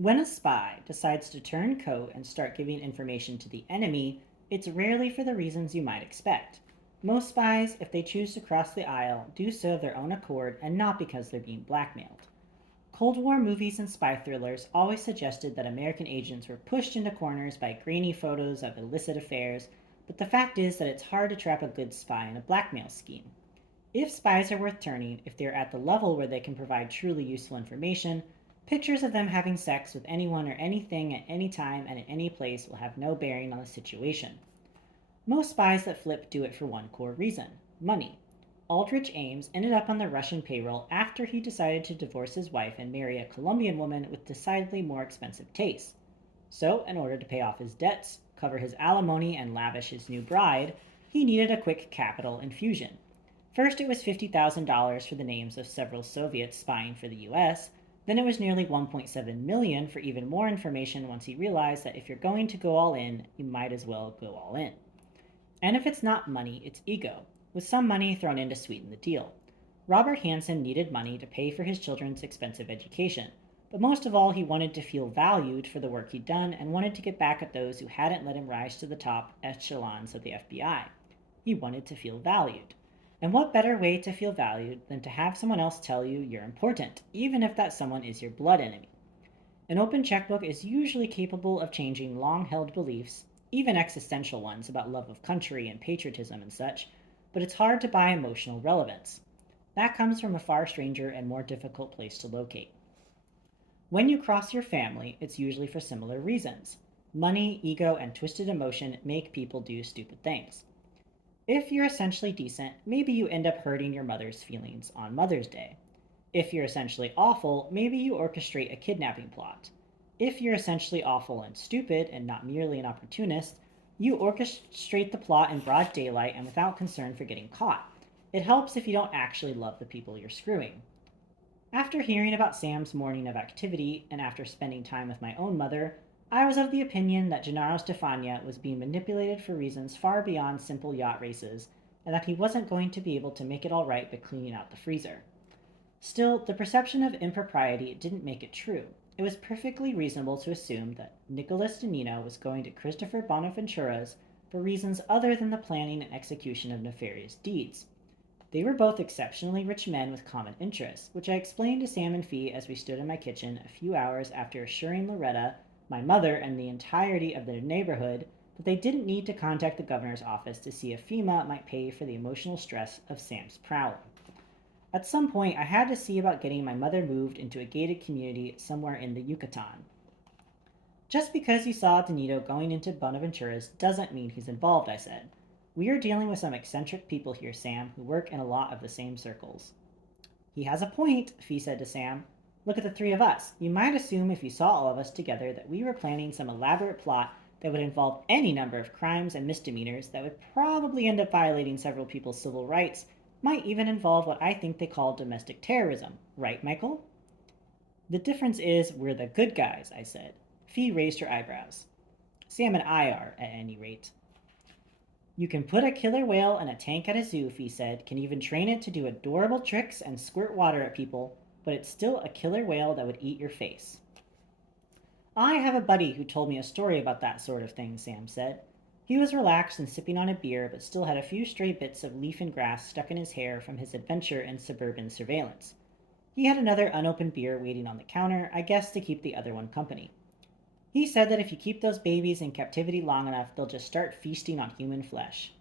When a spy decides to turn coat and start giving information to the enemy, it's rarely for the reasons you might expect. Most spies, if they choose to cross the aisle, do so of their own accord and not because they're being blackmailed. Cold War movies and spy thrillers always suggested that American agents were pushed into corners by grainy photos of illicit affairs, but the fact is that it's hard to trap a good spy in a blackmail scheme. If spies are worth turning, if they're at the level where they can provide truly useful information, pictures of them having sex with anyone or anything at any time and in any place will have no bearing on the situation. Most spies that flip do it for one core reason: money. Aldrich Ames ended up on the Russian payroll after he decided to divorce his wife and marry a Colombian woman with decidedly more expensive tastes. So, in order to pay off his debts, cover his alimony, and lavish his new bride, he needed a quick capital infusion. First, it was $50,000 for the names of several Soviets spying for the US. Then it was nearly 1.7 million for even more information once he realized that if you're going to go all in, you might as well go all in. And if it's not money, it's ego, with some money thrown in to sweeten the deal. Robert Hansen needed money to pay for his children's expensive education, but most of all, he wanted to feel valued for the work he'd done and wanted to get back at those who hadn't let him rise to the top echelons of the FBI. He wanted to feel valued. And what better way to feel valued than to have someone else tell you you're important, even if that someone is your blood enemy? An open checkbook is usually capable of changing long held beliefs, even existential ones about love of country and patriotism and such, but it's hard to buy emotional relevance. That comes from a far stranger and more difficult place to locate. When you cross your family, it's usually for similar reasons. Money, ego, and twisted emotion make people do stupid things. If you're essentially decent, maybe you end up hurting your mother's feelings on Mother's Day. If you're essentially awful, maybe you orchestrate a kidnapping plot. If you're essentially awful and stupid and not merely an opportunist, you orchestrate the plot in broad daylight and without concern for getting caught. It helps if you don't actually love the people you're screwing. After hearing about Sam's morning of activity and after spending time with my own mother, I was of the opinion that Gennaro Stefania was being manipulated for reasons far beyond simple yacht races, and that he wasn't going to be able to make it all right by cleaning out the freezer. Still, the perception of impropriety didn't make it true. It was perfectly reasonable to assume that Nicholas Danino was going to Christopher Bonaventura's for reasons other than the planning and execution of nefarious deeds. They were both exceptionally rich men with common interests, which I explained to Sam and Fee as we stood in my kitchen a few hours after assuring Loretta, my mother, and the entirety of the neighborhood that they didn't need to contact the governor's office to see if FEMA might pay for the emotional stress of Sam's prowling. At some point, I had to see about getting my mother moved into a gated community somewhere in the Yucatan. Just because you saw Danito going into Bonaventura's doesn't mean he's involved, I said. We are dealing with some eccentric people here, Sam, who work in a lot of the same circles. He has a point, Fee said to Sam. Look at the three of us. You might assume if you saw all of us together that we were planning some elaborate plot that would involve any number of crimes and misdemeanors that would probably end up violating several people's civil rights, might even involve what I think they call domestic terrorism. Right, Michael? The difference is we're the good guys, I said. Fee raised her eyebrows. Sam and I are, at any rate. You can put a killer whale in a tank at a zoo, Fee said, can even train it to do adorable tricks and squirt water at people, but it's still a killer whale that would eat your face. I have a buddy who told me a story about that sort of thing, Sam said. He was relaxed and sipping on a beer, but still had a few stray bits of leaf and grass stuck in his hair from his adventure in suburban surveillance. He had another unopened beer waiting on the counter, I guess to keep the other one company. He said that if you keep those babies in captivity long enough, they'll just start feasting on human flesh.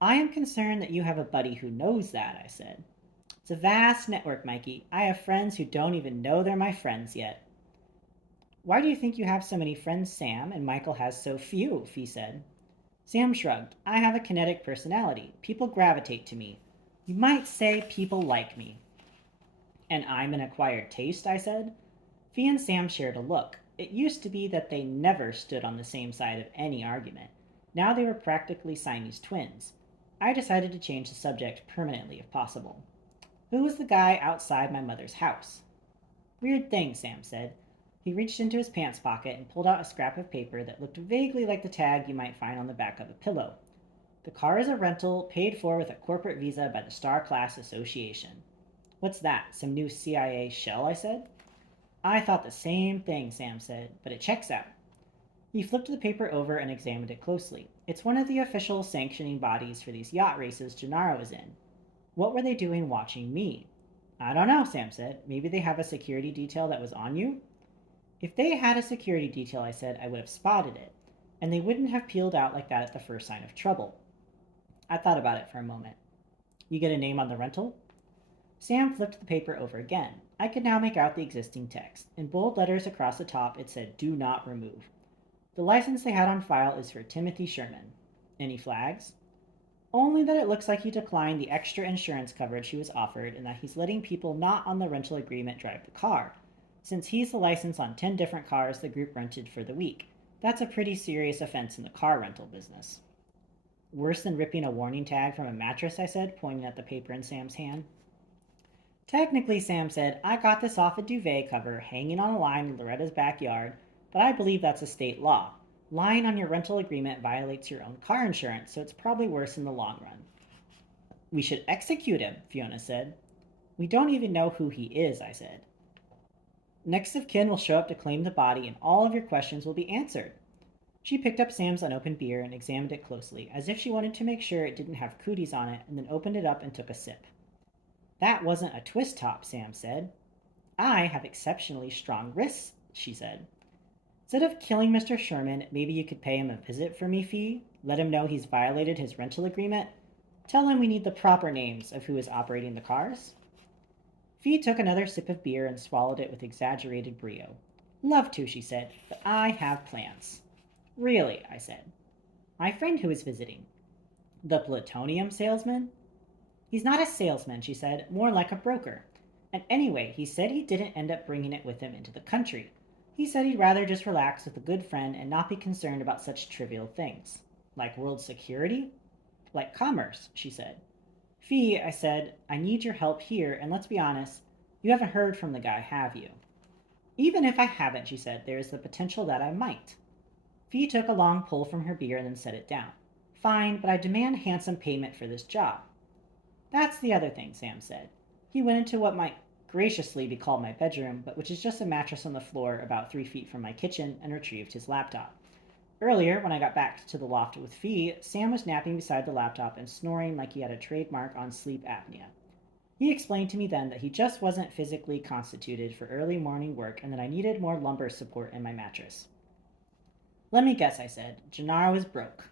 I am concerned that you have a buddy who knows that, I said. It's a vast network, Mikey. I have friends who don't even know they're my friends yet. Why do you think you have so many friends, Sam, and Michael has so few? Fee said. Sam shrugged. I have a kinetic personality. People gravitate to me. You might say people like me. And I'm an acquired taste, I said. Fee and Sam shared a look. It used to be that they never stood on the same side of any argument. Now they were practically Siamese twins. I decided to change the subject permanently if possible. Who was the guy outside my mother's house? Weird thing, Sam said. He reached into his pants pocket and pulled out a scrap of paper that looked vaguely like the tag you might find on the back of a pillow. The car is a rental paid for with a corporate visa by the Star Class Association. What's that? Some new CIA shell? I said. I thought the same thing, Sam said, but it checks out. He flipped the paper over and examined it closely. It's one of the official sanctioning bodies for these yacht races Gennaro was in. What were they doing watching me? I don't know, Sam said. Maybe they have a security detail that was on you? If they had a security detail, I said, I would have spotted it, and they wouldn't have peeled out like that at the first sign of trouble. I thought about it for a moment. You get a name on the rental? Sam flipped the paper over again. I could now make out the existing text. In bold letters across the top, it said, Do not remove. The license they had on file is for Timothy Sherman. Any flags? Only that it looks like he declined the extra insurance coverage he was offered and that he's letting people not on the rental agreement drive the car, since he's the license on 10 different cars the group rented for the week. That's a pretty serious offense in the car rental business. Worse than ripping a warning tag from a mattress, I said, pointing at the paper in Sam's hand. Technically, Sam said, I got this off a duvet cover hanging on a line in Loretta's backyard, but I believe that's a state law. Lying on your rental agreement violates your own car insurance, so it's probably worse in the long run. We should execute him, Fiona said. We don't even know who he is, I said. Next of kin will show up to claim the body, and all of your questions will be answered. She picked up Sam's unopened beer and examined it closely, as if she wanted to make sure it didn't have cooties on it, and then opened it up and took a sip. That wasn't a twist top, Sam said. I have exceptionally strong wrists, she said. Instead of killing Mr. Sherman, maybe you could pay him a visit for me fee, let him know he's violated his rental agreement, tell him we need the proper names of who is operating the cars. Fee took another sip of beer and swallowed it with exaggerated brio. Love to, she said, but I have plans. Really, I said. My friend who is visiting. The plutonium salesman? He's not a salesman, she said, more like a broker. And anyway, he said he didn't end up bringing it with him into the country. He said he'd rather just relax with a good friend and not be concerned about such trivial things. Like world security? Like commerce, she said. Fee, I said, I need your help here, and let's be honest, you haven't heard from the guy, have you? Even if I haven't, she said, there is the potential that I might. Fee took a long pull from her beer and then set it down. Fine, but I demand handsome payment for this job. That's the other thing, Sam said. He went into what might graciously be called my bedroom, but which is just a mattress on the floor about 3 feet from my kitchen, and retrieved his laptop. Earlier, when I got back to the loft with Fee, Sam was napping beside the laptop and snoring like he had a trademark on sleep apnea. He explained to me then that he just wasn't physically constituted for early morning work and that I needed more lumbar support in my mattress. Let me guess, I said. Gennaro is broke.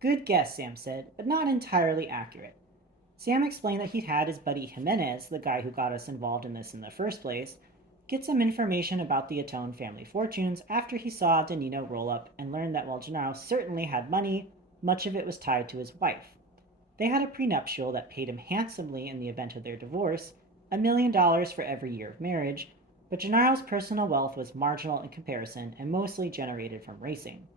Good guess, Sam said, but not entirely accurate. Sam explained that he'd had his buddy Jimenez, the guy who got us involved in this in the first place, get some information about the Atone family fortunes after he saw Danilo roll up and learned that while Gennaro certainly had money, much of it was tied to his wife. They had a prenuptial that paid him handsomely in the event of their divorce, $1 million for every year of marriage, but Gennaro's personal wealth was marginal in comparison and mostly generated from racing.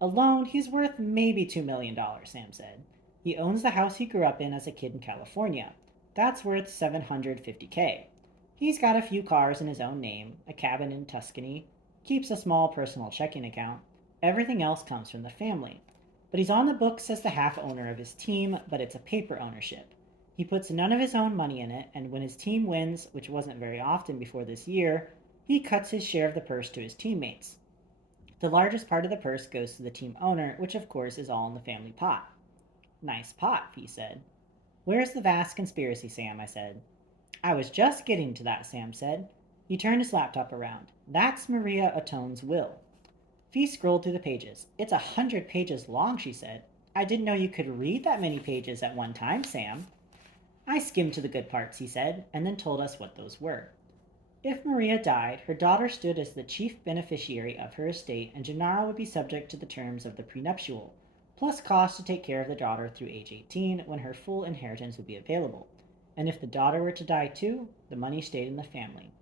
Alone, he's worth maybe $2 million, Sam said. He owns the house he grew up in as a kid in California. That's worth $750K. He's got a few cars in his own name, a cabin in Tuscany, keeps a small personal checking account. Everything else comes from the family. But he's on the books as the half owner of his team, but it's a paper ownership. He puts none of his own money in it, and when his team wins, which wasn't very often before this year, he cuts his share of the purse to his teammates. The largest part of the purse goes to the team owner, which of course is all in the family pot. Nice pot, he said. Where's the vast conspiracy, Sam? I said. I was just getting to that, Sam said. He turned his laptop around. That's Maria Atone's will. Fee scrolled through the pages. It's 100 pages long, she said. I didn't know you could read that many pages at one time, Sam. I skimmed to the good parts, he said, and then told us what those were. If Maria died, her daughter stood as the chief beneficiary of her estate, and Gennaro would be subject to the terms of the prenuptial, plus costs to take care of the daughter through age 18, when her full inheritance would be available. And if the daughter were to die too, the money stayed in the family.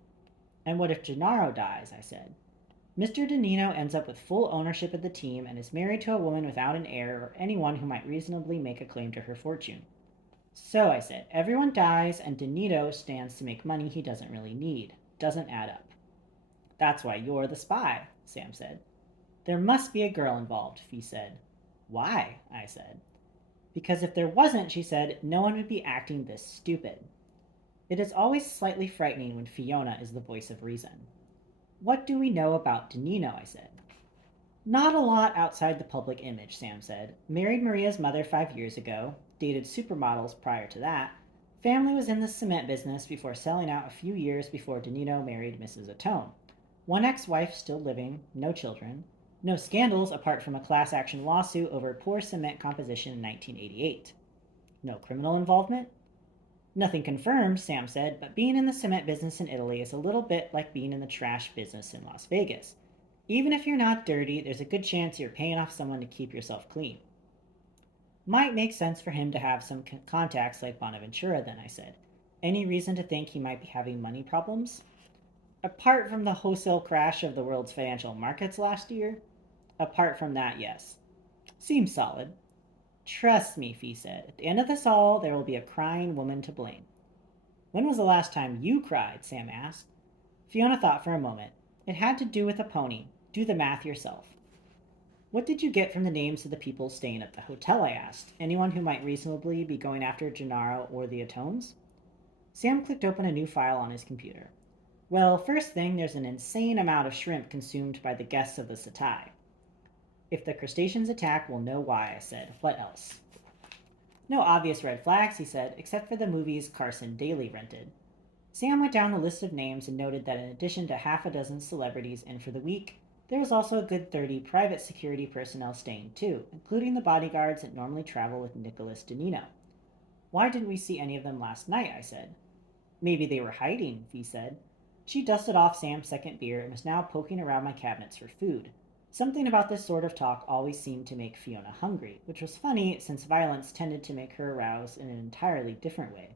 And what if Gennaro dies? I said. Mr. Danilo ends up with full ownership of the team and is married to a woman without an heir or anyone who might reasonably make a claim to her fortune. So, I said, everyone dies and Danilo stands to make money he doesn't really need. Doesn't add up. That's why you're the spy, Sam said. There must be a girl involved, Fee said. Why? I said. Because if there wasn't, she said, no one would be acting this stupid. It is always slightly frightening when Fiona is the voice of reason. What do we know about Danino? I said. Not a lot outside the public image, Sam said. Married Maria's mother 5 years ago, dated supermodels prior to that. Family was in the cement business before selling out a few years before Danino married Mrs. Atone. One ex wife still living, no children. No scandals apart from a class action lawsuit over poor cement composition in 1988. No criminal involvement? Nothing confirmed, Sam said, but being in the cement business in Italy is a little bit like being in the trash business in Las Vegas. Even if you're not dirty, there's a good chance you're paying off someone to keep yourself clean. Might make sense for him to have some contacts like Bonaventura, then, I said. Any reason to think he might be having money problems? Apart from the wholesale crash of the world's financial markets last year? Apart from that, yes. Seems solid. Trust me, Fee said. At the end of this all, there will be a crying woman to blame. When was the last time you cried? Sam asked. Fiona thought for a moment. It had to do with a pony. Do the math yourself. What did you get from the names of the people staying at the hotel? I asked. Anyone who might reasonably be going after Gennaro or the Atones? Sam clicked open a new file on his computer. Well, first thing, there's an insane amount of shrimp consumed by the guests of the Satai. If the crustaceans attack, we'll know why, I said. What else? No obvious red flags, he said, except for the movies Carson Daly rented. Sam went down the list of names and noted that in addition to half a dozen celebrities in for the week, there was also a good 30 private security personnel staying too, including the bodyguards that normally travel with Nicholas Danino. Why didn't we see any of them last night? I said. Maybe they were hiding, Fee said. She dusted off Sam's second beer and was now poking around my cabinets for food. Something about this sort of talk always seemed to make Fiona hungry, which was funny since violence tended to make her aroused in an entirely different way.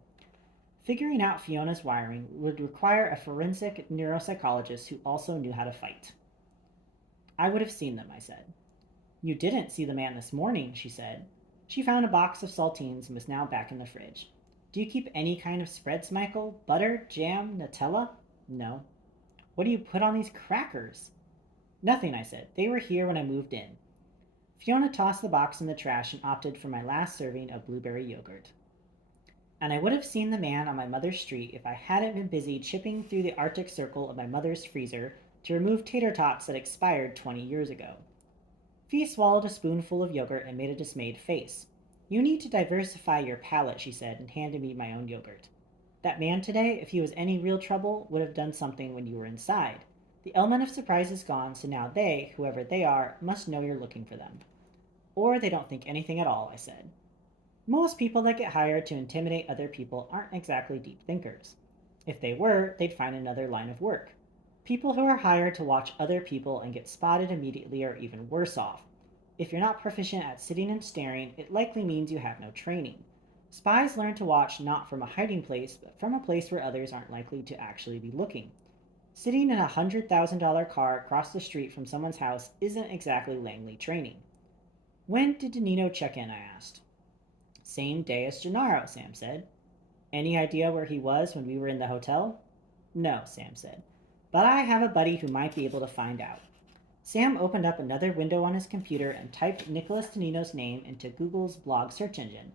Figuring out Fiona's wiring would require a forensic neuropsychologist who also knew how to fight. I would have seen them, I said. You didn't see the man this morning, she said. She found a box of saltines and was now back in the fridge. Do you keep any kind of spreads, Michael? Butter, jam, Nutella? No. What do you put on these crackers? Nothing, I said. They were here when I moved in. Fiona tossed the box in the trash and opted for my last serving of blueberry yogurt. And I would have seen the man on my mother's street if I hadn't been busy chipping through the Arctic Circle of my mother's freezer to remove tater tots that expired 20 years ago. Fee swallowed a spoonful of yogurt and made a dismayed face. You need to diversify your palate, she said, and handed me my own yogurt. That man today, if he was any real trouble, would have done something when you were inside. The element of surprise is gone, so now they, whoever they are, must know you're looking for them. Or they don't think anything at all, I said. Most people that get hired to intimidate other people aren't exactly deep thinkers. If they were, they'd find another line of work. People who are hired to watch other people and get spotted immediately are even worse off. If you're not proficient at sitting and staring, it likely means you have no training. Spies learn to watch not from a hiding place, but from a place where others aren't likely to actually be looking. Sitting in a $100,000 car across the street from someone's house isn't exactly Langley training. When did Danino check in? I asked. Same day as Gennaro, Sam said. Any idea where he was when we were in the hotel? No, Sam said. But I have a buddy who might be able to find out. Sam opened up another window on his computer and typed Nicholas Danino's name into Google's blog search engine.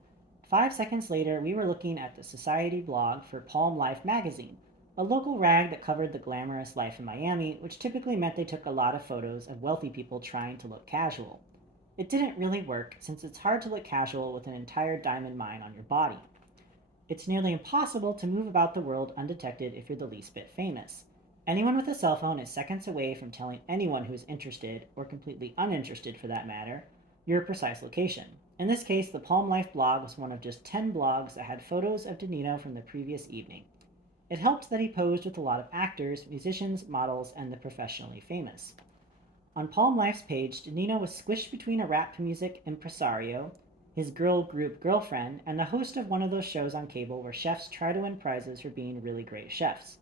5 seconds later, we were looking at the Society blog for Palm Life magazine, a local rag that covered the glamorous life in Miami, which typically meant they took a lot of photos of wealthy people trying to look casual. It didn't really work, since it's hard to look casual with an entire diamond mine on your body. It's nearly impossible to move about the world undetected if you're the least bit famous. Anyone with a cell phone is seconds away from telling anyone who's interested, or completely uninterested for that matter, your precise location. In this case, the Palm Life blog was one of just 10 blogs that had photos of Danino from the previous evening. It helped that he posed with a lot of actors, musicians, models, and the professionally famous. On Palm Life's page, Danino was squished between a rap music impresario, his girl group girlfriend, and the host of one of those shows on cable where chefs try to win prizes for being really great chefs.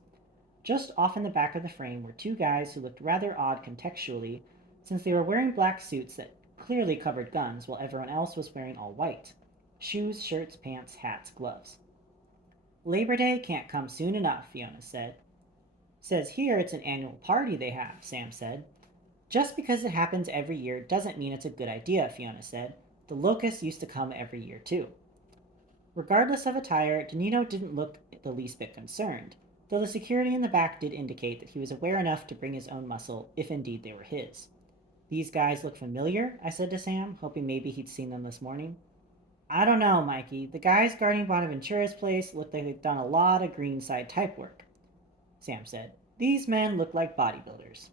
Just off in the back of the frame were two guys who looked rather odd contextually, since they were wearing black suits that clearly covered guns while everyone else was wearing all white. Shoes, shirts, pants, hats, gloves. Labor Day can't come soon enough, Fiona said. Says here it's an annual party they have, Sam said. Just because it happens every year doesn't mean it's a good idea, Fiona said. The locusts used to come every year too. Regardless of attire, Danino didn't look the least bit concerned. though the security in the back did indicate that he was aware enough to bring his own muscle if indeed they were his. These guys look familiar, I said to Sam, hoping maybe he'd seen them this morning. I don't know, Mikey. The guys guarding Bonaventura's place look like they've done a lot of greenside type work, Sam said. These men look like bodybuilders.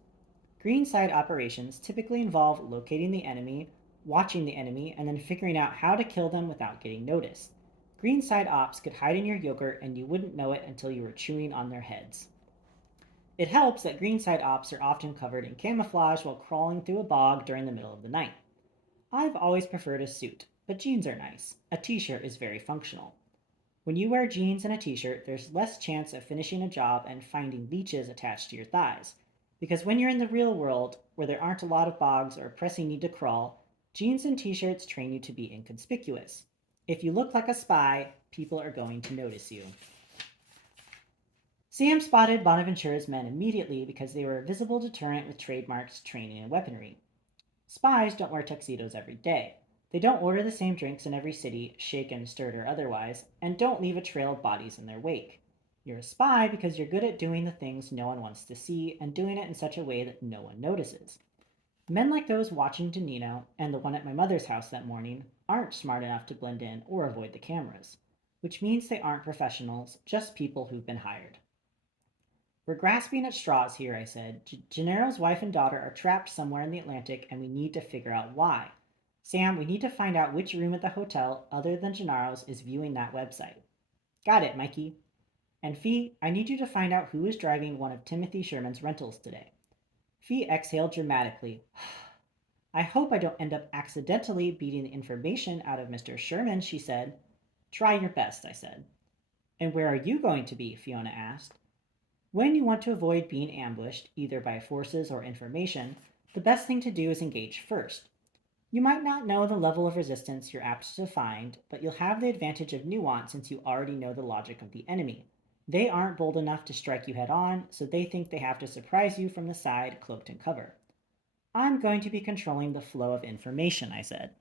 Greenside operations typically involve locating the enemy, watching the enemy, and then figuring out how to kill them without getting noticed. Greenside ops could hide in your yogurt and you wouldn't know it until you were chewing on their heads. It helps that greenside ops are often covered in camouflage while crawling through a bog during the middle of the night. I've always preferred a suit, but jeans are nice. A t-shirt is very functional. When you wear jeans and a t-shirt, there's less chance of finishing a job and finding leeches attached to your thighs. Because when you're in the real world, where there aren't a lot of bogs or a pressing need to crawl, jeans and t-shirts train you to be inconspicuous. If you look like a spy, people are going to notice you. Sam spotted Bonaventura's men immediately because they were a visible deterrent with trademarks, training, and weaponry. Spies don't wear tuxedos every day. They don't order the same drinks in every city, shaken, stirred, or otherwise, and don't leave a trail of bodies in their wake. You're a spy because you're good at doing the things no one wants to see and doing it in such a way that no one notices. Men like those watching Danino and the one at my mother's house that morning aren't smart enough to blend in or avoid the cameras, which means they aren't professionals, just people who've been hired. We're grasping at straws here, I said. Gennaro's wife and daughter are trapped somewhere in the Atlantic, and we need to figure out why. Sam, we need to find out which room at the hotel, other than Gennaro's, is viewing that website. Got it, Mikey. And Fee, I need you to find out who is driving one of Timothy Sherman's rentals today. Fee exhaled dramatically. I hope I don't end up accidentally beating the information out of Mr. Sherman, she said. Try your best, I said. And where are you going to be? Fiona asked. When you want to avoid being ambushed, either by forces or information, the best thing to do is engage first. You might not know the level of resistance you're apt to find, but you'll have the advantage of nuance since you already know the logic of the enemy. They aren't bold enough to strike you head on, so they think they have to surprise you from the side, cloaked in cover. I'm going to be controlling the flow of information, I said.